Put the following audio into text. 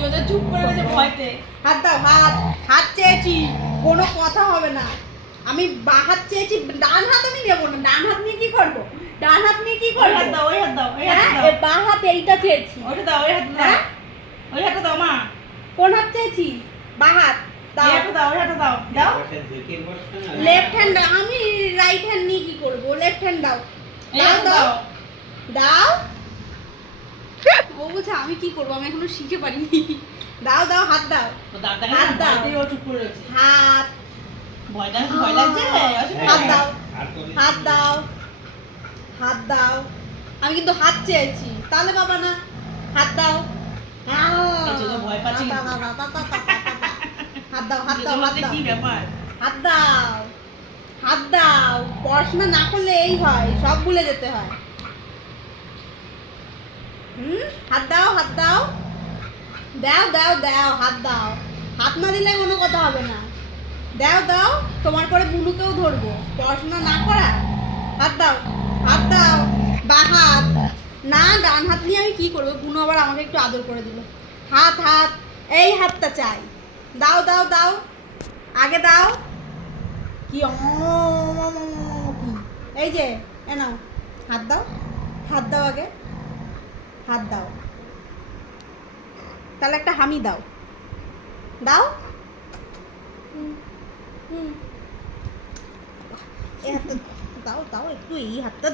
তোদের চুপ করে গেছে ভয়তে। হাত দাও, হাত হাত চেয়েছি, কোনো কথা হবে না। আমি বাঁ হাত চেয়েছি, ডান হাত আমি নেবো না। ডান হাত নিয়ে কি করবো? ডান হাত নিয়ে কি ওই করবো? হাত দাও, ওই হাত দাও, ওই হাত হ্যাঁ, দাও। এ বাঁ হাত এইটা চেয়েছি। ওইটা দাও, ওই হাত দাও। হ্যাঁ? ওই হাতটা দাও মা। কোন হাত চেয়েছি? বাঁ হাত এই দাও। হাতটা দাও, ওই হাতটা দাও। দাও। লেফট হ্যান্ড, আমি রাইট হ্যান্ড নিয়ে কি করবো? লেফট হ্যান্ড দাও। এই দাও হাতটা দাও দাও। দাও। ও বলছে আমি কি করবো, আমি এখনো শিখে পারিনি। দাও দাও, হাত দাও। ও দাঁত দেখা হাত যায় না, দাও। ভয়তেই ও চুপ করে রয়েছে। হাত ভয় লাগছে? হাত দাও, হাত দাও, হাত দাও। আমি কিন্তু হাত চেয়েছি, তাহলে বাবা না। হাত দাও। এই জন্য ভয় পাচ্ছি কিন্তু। হাত দাও, হাত দাও, হাত দাও, কি ব্যাপার? হাত দাও, হাত দাও। পড়াশোনা না করলে এই হয়, সব ভুলে যেতে হয়। হাত দাও, হাত দাও। দাও দাও দাও, হাত দাও। হাত না দিলে কোনো কথা হবে না। দাও দাও, তোমার পরে বুনুকেও ধরবো। পড়াশোনা না করা। হাত দাও, হাত দাও। বাঁ হাত না, ডান হাত নিয়ে আমি কি করবো? বুনু আবার আমাকে একটু আদর করে দিল। হাত হাত, এই হাতটা চাই। দাও দাও দাও, আগে দাও। কি কি? এই যে, এ নাও, হাত দাও। হাত দাও আগে, হাত দাও। তাহলে একটা হামি দাও। দাও। এই হাতটা দাও, দাও একটু, এই হাতটা